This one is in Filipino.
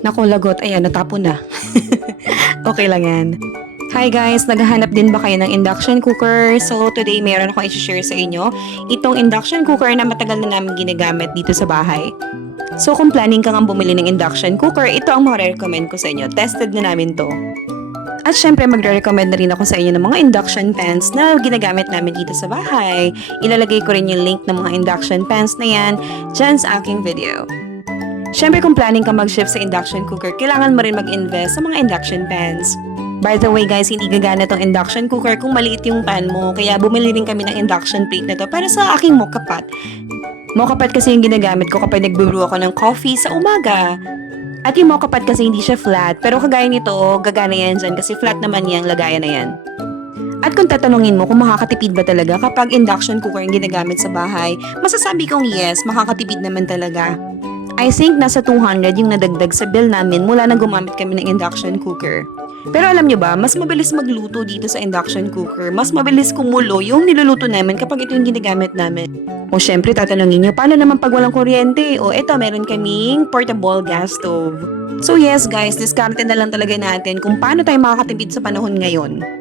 Naku, lagot. Ayan, natapon na. Okay lang yan. Hi guys! Naghahanap din ba kayo ng induction cooker? So today meron akong i-share sa inyo itong induction cooker na matagal na namin ginagamit dito sa bahay. So kung planning ka nga bumili ng induction cooker, ito ang mga recommend ko sa inyo. Tested na namin to. At syempre magre-recommend na rin ako sa inyo ng mga induction pans na ginagamit namin dito sa bahay. Ilalagay ko rin yung link ng mga induction pans na yan dyan sa aking video. Syempre kung planning ka mag-shift sa induction cooker, kailangan mo rin mag-invest sa mga induction pans. By the way guys, hindi gagana tong induction cooker kung maliit yung pan mo, kaya bumili rin kami ng induction plate na to para sa aking mocha pot. Mocha pot kasi yung ginagamit ko kapag nag-brew ako ng coffee sa umaga. At yung mocha pot kasi hindi siya flat, pero kagaya nito, gagana yan dyan kasi flat naman yung lagayan na yan. At kung tatanungin mo kung makakatipid ba talaga kapag induction cooker yung ginagamit sa bahay, masasabi kong yes, makakatipid naman talaga. I think nasa 200 yung nadagdag sa bill namin mula na gumamit kami ng induction cooker. Pero alam nyo ba, mas mabilis magluto dito sa induction cooker. Mas mabilis kumulo yung niluluto namin kapag ito yung ginagamit namin. O syempre, tatanungin nyo, paano naman pag walang kuryente? O eto, meron kaming portable gas stove. So yes guys, diskarte na lang talaga natin kung paano tayo makakatipid sa panahon ngayon.